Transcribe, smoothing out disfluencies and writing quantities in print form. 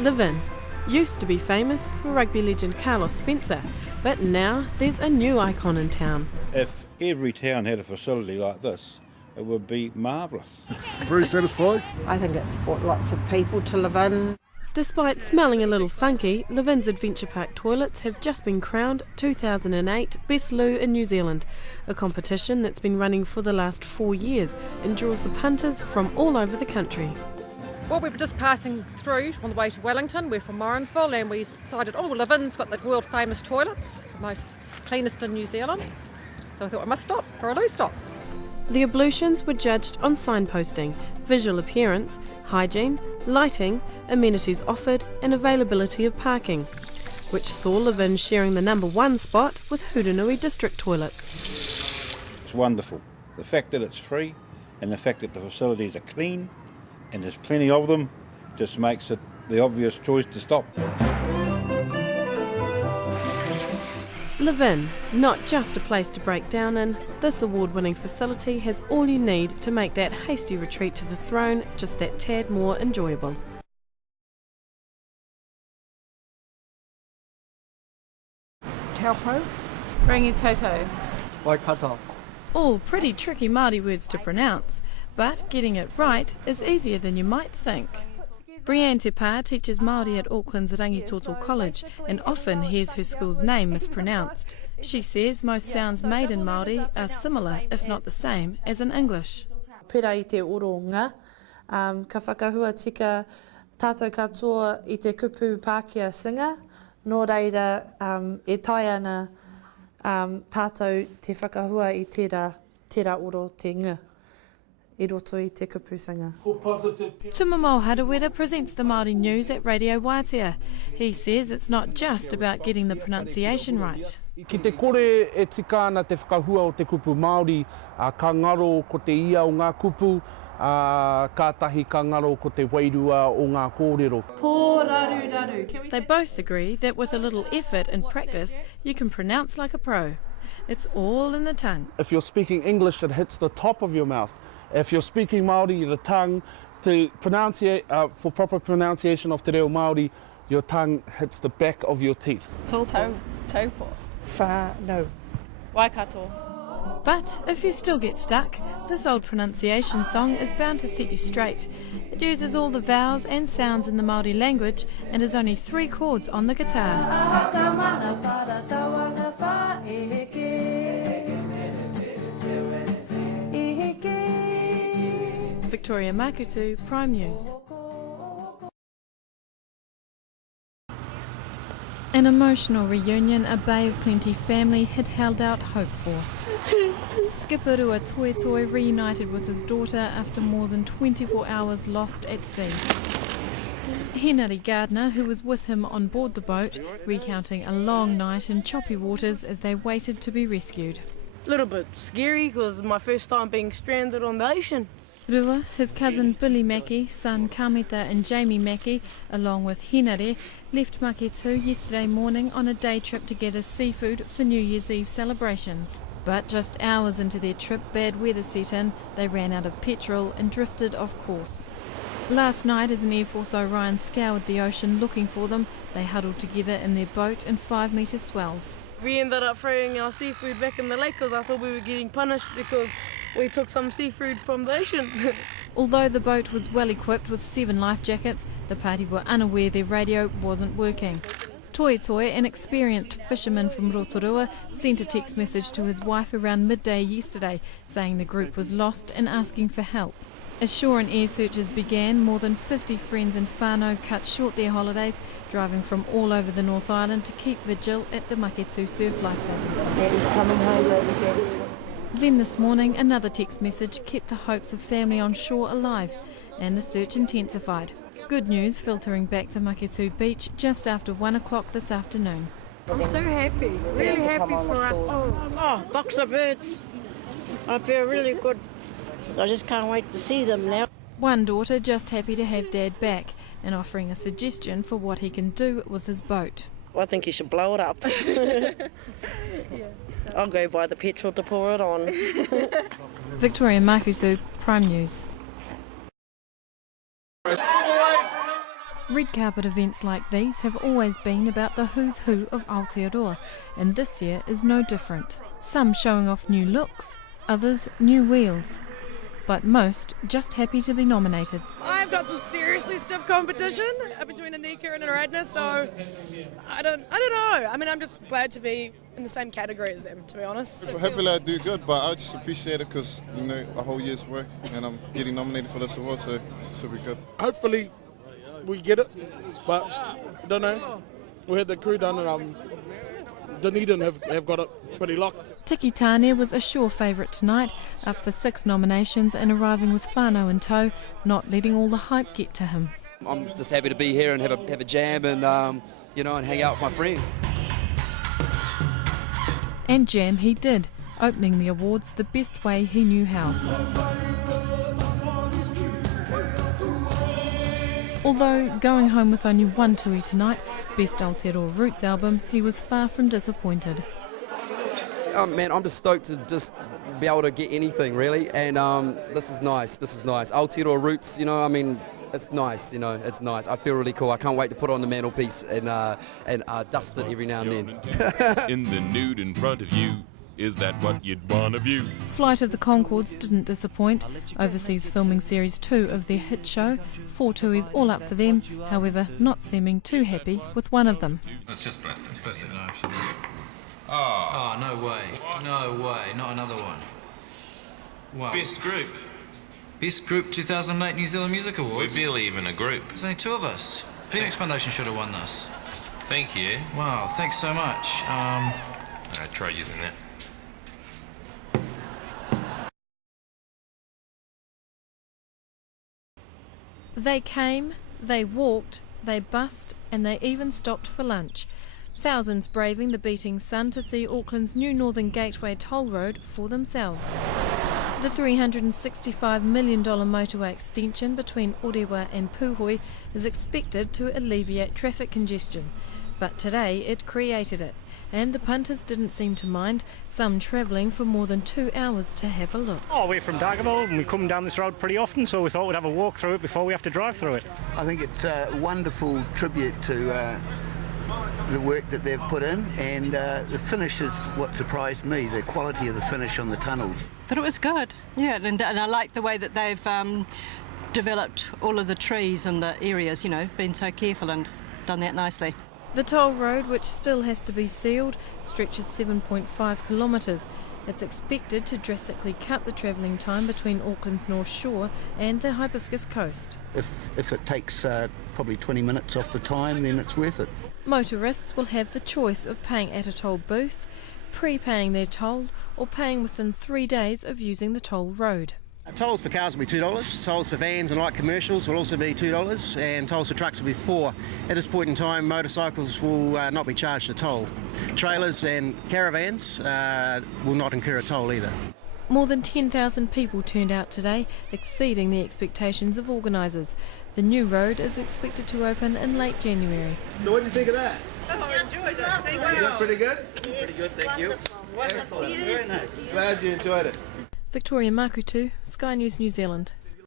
Levin used to be famous for rugby legend Carlos Spencer, but now there's a new icon in town. If every town had a facility like this, it would be marvellous. Very satisfied. I think it's brought lots of people to live in. Despite smelling a little funky, Levin's Adventure Park toilets have just been crowned 2008 Best Loo in New Zealand, a competition that's been running for the last 4 years and draws the punters from all over the country. Well, we were just passing through on the way to Wellington. We're from Morrinsville, and we decided, Levin's got the world famous toilets, the most cleanest in New Zealand. So I thought I must stop for a loo stop. The ablutions were judged on signposting, visual appearance, hygiene, lighting, amenities offered and availability of parking, which saw Levin sharing the number 1 spot with Hurunui district toilets. It's wonderful. The fact that it's free and the fact that the facilities are clean and there's plenty of them just makes it the obvious choice to stop. Levin, not just a place to break down in, this award-winning facility has all you need to make that hasty retreat to the throne just that tad more enjoyable. Taupo. Rangitoto. Waikato. All pretty tricky Māori words to pronounce, but getting it right is easier than you might think. Brianne Te Pā teaches Māori at Auckland's Rangitoto College and often hears her school's name mispronounced. She says most sounds made in Māori are similar, if not the same, as in English. Pera I te oronga, ka whakahua tika tātou katoa I te kupu Pākehā singa, nō reira e tai ana tātou te whakahua I tērā oro te ngā. Tumamo Harawira presents the Māori news at Radio Waitea. He says it's not just about getting the pronunciation right. Ki te kore e tika ana te whakahua o te kupu Māori, ka ngaro ko te ia o ngā kupu, ka tahi ka ngaro ko te wairua o ngā kōrero. They both agree that with a little effort and practice, you can pronounce like a pro. It's all in the tongue. If you're speaking English, it hits the top of your mouth. If you're speaking Māori, the tongue, for proper pronunciation of te reo Māori, your tongue hits the back of your teeth. Taupo. Whānau. Waikato. But if you still get stuck, this old pronunciation song is bound to set you straight. It uses all the vowels and sounds in the Māori language and is only 3 chords on the guitar. Victoria Makutu, Prime News. An emotional reunion a Bay of Plenty family had held out hope for. Skipperua Toetoe reunited with his daughter after more than 24 hours lost at sea. Henari Gardner, who was with him on board the boat, recounting a long night in choppy waters as they waited to be rescued. A little bit scary because my first time being stranded on the ocean. Rua, his cousin Billy Mackie, son Kamita and Jamie Mackie, along with Henare, left Makutu yesterday morning on a day trip to gather seafood for New Year's Eve celebrations. But just hours into their trip, bad weather set in, they ran out of petrol and drifted off course. Last night, as an Air Force Orion scoured the ocean looking for them, they huddled together in their boat in 5-metre swells. We ended up throwing our seafood back in the lake because I thought we were getting punished because we took some seafood from the ocean. Although the boat was well equipped with 7 life jackets, the party were unaware their radio wasn't working. Toetoe, an experienced fisherman from Rotorua, sent a text message to his wife around midday yesterday saying the group was lost and asking for help. As shore and air searches began, more than 50 friends and whānau cut short their holidays, driving from all over the North Island to keep vigil at the Makutu Surf Lifesaving. Daddy's coming home, baby, Daddy's coming. Then this morning, another text message kept the hopes of family on shore alive, and the search intensified. Good news filtering back to Makutu Beach just after 1 o'clock this afternoon. I'm so happy, really happy for us all. Oh, box of birds. I feel really good. I just can't wait to see them now. One daughter just happy to have Dad back and offering a suggestion for what he can do with his boat. I think you should blow it up. I'll go buy the petrol to pour it on. Victoria Makutu, Prime News. Red carpet events like these have always been about the who's who of Aotearoa, and this year is no different. Some showing off new looks, others new wheels, but most just happy to be nominated. I've got some seriously stiff competition between Anika and Aradna, so I don't know. I mean, I'm just glad to be in the same category as them, to be honest. Hopefully I do good, but I just appreciate it because, you know, a whole year's work and I'm getting nominated for this award, so it should be good. Hopefully we get it, but I don't know. We had the crew done and Dunedin have got it pretty locked. Tiki Tane was a sure favourite tonight, up for 6 nominations and arriving with whānau in tow, not letting all the hype get to him. I'm just happy to be here and have a jam and and hang out with my friends. And jam he did, opening the awards the best way he knew how. Although going home with only one tui tonight, Best Aotearoa Roots album, he was far from disappointed. Oh, man, I'm just stoked to just be able to get anything really, and this is nice. Aotearoa Roots, it's nice, it's nice. I feel really cool. I can't wait to put it on the mantelpiece and dust it every now and then. In the nude in front of you, is that what you'd want to view? Flight of the Conchords didn't disappoint. Overseas filming series 2 of their hit show. 4 tuis all up for them, however, not seeming too happy with one of them. It's just plastic. It's plastic knives. Oh, no way. No way. Not another one. Wow. Best group. Best group 2008 New Zealand Music Awards. We're barely even a group. There's only 2 of us. Phoenix Foundation should have won this. Thank you. Wow, thanks so much. Try using that. They came, they walked, they bussed, and they even stopped for lunch. Thousands braving the beating sun to see Auckland's new Northern Gateway toll road for themselves. The $365 million motorway extension between Orewa and Puhoi is expected to alleviate traffic congestion, but today it created it, and the punters didn't seem to mind, some travelling for more than 2 hours to have a look. Oh, we're from Dargaville and we come down this road pretty often, so we thought we'd have a walk through it before we have to drive through it. I think it's a wonderful tribute to the work that they've put in, and the finish is what surprised me, the quality of the finish on the tunnels. But it was good, yeah, and I like the way that they've developed all of the trees and the areas, been so careful and done that nicely. The toll road, which still has to be sealed, stretches 7.5 kilometres. It's expected to drastically cut the travelling time between Auckland's North Shore and the Hibiscus coast. If it takes probably 20 minutes off the time, then it's worth it. Motorists will have the choice of paying at a toll booth, prepaying their toll, or paying within 3 days of using the toll road. Tolls for cars will be $2, tolls for vans and light commercials will also be $2, and tolls for trucks will be $4. At this point in time, motorcycles will not be charged a toll. Trailers and caravans will not incur a toll either. More than 10,000 people turned out today, exceeding the expectations of organisers. The new road is expected to open in late January. So what did you think of that? Oh, I enjoyed it. Thank you. Is that pretty good? Pretty good, thank you. Excellent. Very nice. Glad you enjoyed it. Victoria Makutu, Sky News New Zealand.